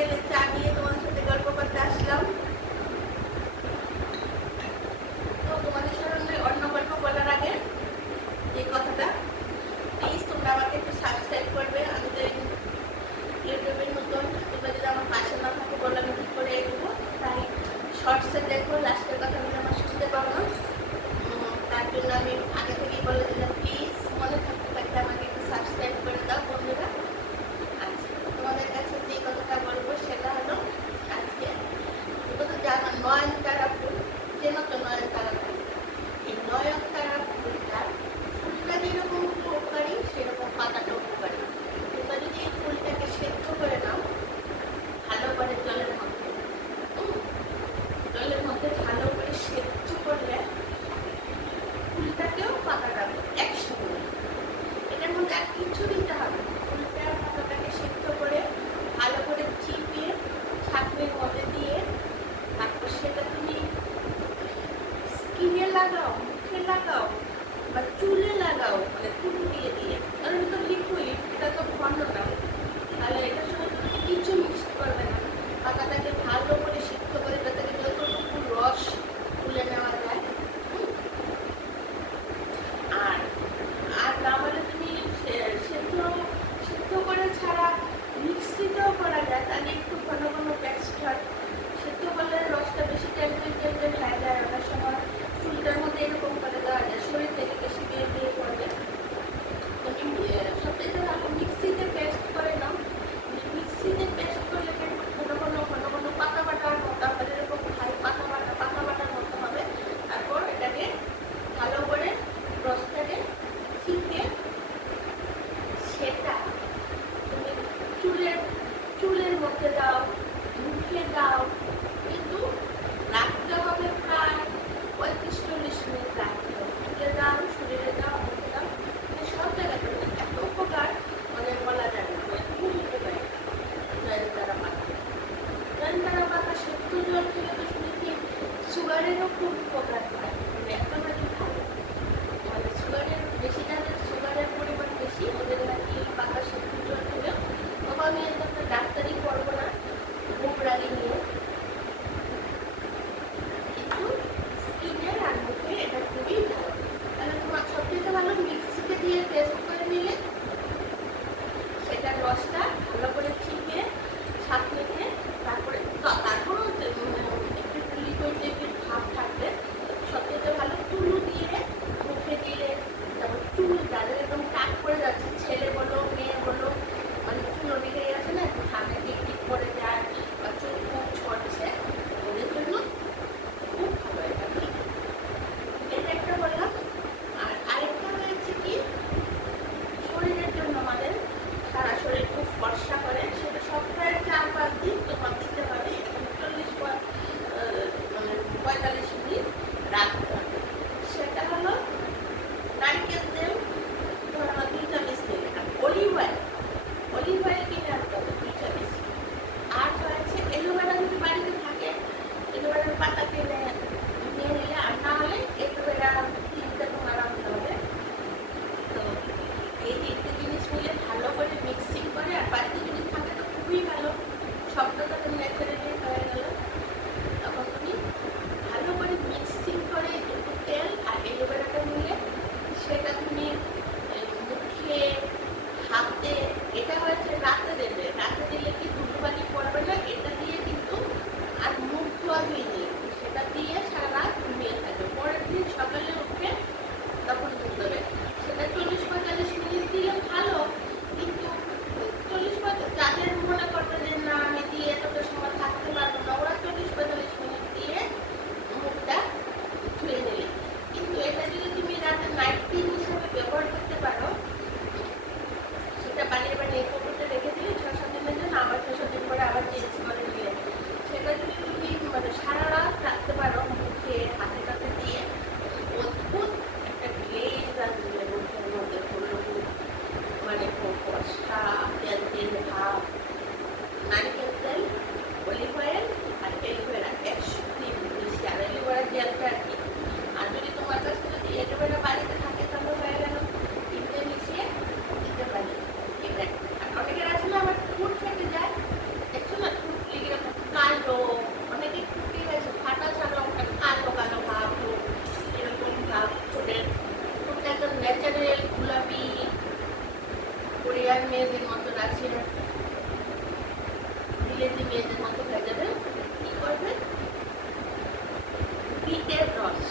বিকেলে চা নিয়ে তোমাদের সাথে গল্প করতে আসলাম। তো তোমাদের সঙ্গে অন্য গল্প বলার আগে এই কথাটা, প্লিজ তোমরা আমাকে একটু সাবস্ক্রাইব করবে। আমি তো ইউটিউবের নতুন, তোমরা যদি আমার পাশে না থাকে বলে আমি ঠিক করে এগোবো। তাই শর্টসে দেখো, লাস্টের কথাগুলো আমার শুনতে পাবো না। তার জন্য আমি আগে থেকেই বলে দিলাম, প্লিজ মনে থাকতে থাকতে আমাকে একটু সাবস্ক্রাইব করে দাও বন্ধুরা। আচ্ছা, তোমাদের কাছে যে কথাটা বলবো সেটা হলো, আজকে তোমরা তো জানো নয়নতারা ফুল, চেনো তো নয়নতারা ফুল। এই নয়নতারা ফুলটা যেরকম উপকারী সেরকম পাতাটা উপকারী। তোমরা যদি এই ফুলটাকে সেদ্ধ করে নাও ভালো করে জলের মধ্যে ভালো করে সেদ্ধ করলে ফুলটাকেও পাতাটাকে একসঙ্গে, এটার মধ্যে আর কিছু দিতে হবে। ফুলটা পাতাটাকে সেদ্ধ করে ভালো করে চিপিয়ে ছাঁকনির মধ্যে দিয়ে তারপর সেটা তুমি স্কিনে লাগাও, মুখে লাগাও বা চুলে লাগাও, মানে চুল দিয়ে দিয়ে। কারণ এটা লিকুইড, এটা তো ঘন না, তাহলে এটার সঙ্গে তুমি কিছু মিক্স করবে না। পাতাটাকে ভালো করে সিদ্ধ করে এটা থেকে যতটুকু রস তুলে নেওয়া যায়। আর আর না হলে তুমি সেদ্ধ করে ছাড়া মিক্সিতেও করা যায়, তাহলে একটু ঘন ঘন পেস্ট হয়। সেদ্ধ করলে রসটা বেশি টেম্পের হয়ে যায়, অনেক সময় চুলটার মধ্যে এরকম করে দেওয়া যায়, শরীর থেকে বেশি দিয়ে দিয়ে করবে। তুমি সবথেকে ভালো মিক্সিতে পেস্ট করে নাও। মিক্সিতে পেস্ট করলে ঘন ঘন পাতা বাটার মতো হবে, এরকম পাতা বাটার মতো হবে। তারপর এটাকে ভালো করে রসটাকে চিপে সেটা তুমি চুলের মধ্যে দাও, মুখে দাও, কিন্তু রাখতে হবে প্রায় 35-40 মিনিট রাখতে হবে। চুলে দাও, শরীরে দাও, মুখে দাও, সব জায়গাতে এত উপকার মানে বলা যায় না, খুব উপকার। নয়নতারা পাতা সেদ্ধ জল খেলে তো শুনেছি সুগারেরও খুব উপকার হয়, মানে একেবারে ভালো। মানে সুগারের বেশি, যাদের সুগারের পরিমাণ বেশি ওদের নাকি পাতা সেদ্ধ জল খেলেও, তবে আমি একটা ডাক্তারি করবো না মুখরালি নিয়ে, কিন্তু স্কিনের আর মুখে এটা খুবই ভালো। তাহলে তোমার সবথেকে ভালো মিক্সিতে দিয়ে পেস্ট করে নিলে সেটার রসটা ভালো করে চিপে ছাঁকনিতে, তারপরে একটু লিকুইড লিকুইড ভাব থাকবে। সবথেকে ভালো তুলো দিয়ে মুখে দিলে, যেমন চুল যাদের একদম টাক করে যাচ্ছে, ছেলে বলো মেয়ে বলো, মানে চুল অনেকে আছে না সামনে টিক টিক করে যায় বা চুল খুব ছড়ছে, ওদের জন্য খুব ভালো এটা। এটা একটা বললাম। আর আরেকটা হয়েছে কি, শরীরের জন্য আমাদের সারা শরীর খুব ফর্সা করে, সেটা সপ্তাহে 4-5 দিন তোমার দিতে হবে। 45 মিনিট রাখতে হবে। সেটা হলো নারকেল তেল ধরো 2 চামচ তেল, আর অলিভ অয়েল কিনে আনতে হবে 2 চামচ। আর হচ্ছে এলোভেরা, যদি বাড়িতে থাকে এলোভেরার পাতা কিনে নিয়ে নিলে, আর না হলে এলোভেরা কিনতে তোমার আনতে হবে। তো এই 3টে জিনিস মিলে ভালো করে মিক্সিং করে, আর বাড়িতে যদি থাকে তো খুবই ভালো, সবটা তো ন্যাচারালি হয়ে গেল। তখন তুমি ভালো করে মিক্সিং করে একটু তেল আর এলোভেরাটা মিলে সেটা তুমি মুখে, হাতে, এটা হচ্ছে রাতে দেবে। রাতে দিলে কি ধুলোবালি পড়বে না, এটা দিয়ে কিন্তু আর মুখ ধোয়া ধুয়ে দিয়ে সেটা দিয়ে সারা রাত ঘুমিয়ে থাকবে। পরের দিন সকালে উঠে তখন মুখ দেবে। সেটা 40-45 মিনিট দিলে ভালো, কিন্তু 40-45 যাদের মনে করবে যে না আমি দিয়ে এতটা সময় থাকতে পারবো না, ওরা 40-45 মিনিট দিয়ে মুখটা ধুয়ে নিলে। কিন্তু এটা যদি তুমি রাতে নাইট ক্রিম হিসাবে ব্যবহার করতে পারো, সেটা বানিয়ে কৌটোতে রেখে দিলে 6-7 দিনের জন্য, আবার 6-7 দিন পরে আবার চেঞ্জ করে নিলে, সেটা যদি তুমি মানে সারা রাত রাখতে পারো মুখে হাতে কাতে দিয়ে, অদ্ভুত একটা গ্লেজ আসবে মুখের মধ্যে, হলুদ মানে ফর্সা তেল ভাব। নারকেল তেল, অলিভ অয়েল আর এলোভেরা একসাথে মিশিয়ে, আর এলোভেরা জেলটা আর কি। আর যদি তোমার কাছে যদি এলোভেরা বাড়িতে থাকে তাহলে হয়ে গেল, 3টে মিশিয়ে দিতে পারি। আর অনেকের আসলে আবার ঠোঁট ফেটে যায়, দেখছো না ঠোঁট কোরিয়ান মেয়েদের মতো রাশিয়ান বিলেতি মেয়েদের মতো হয়ে যাবে। কি করবে? বিটের রস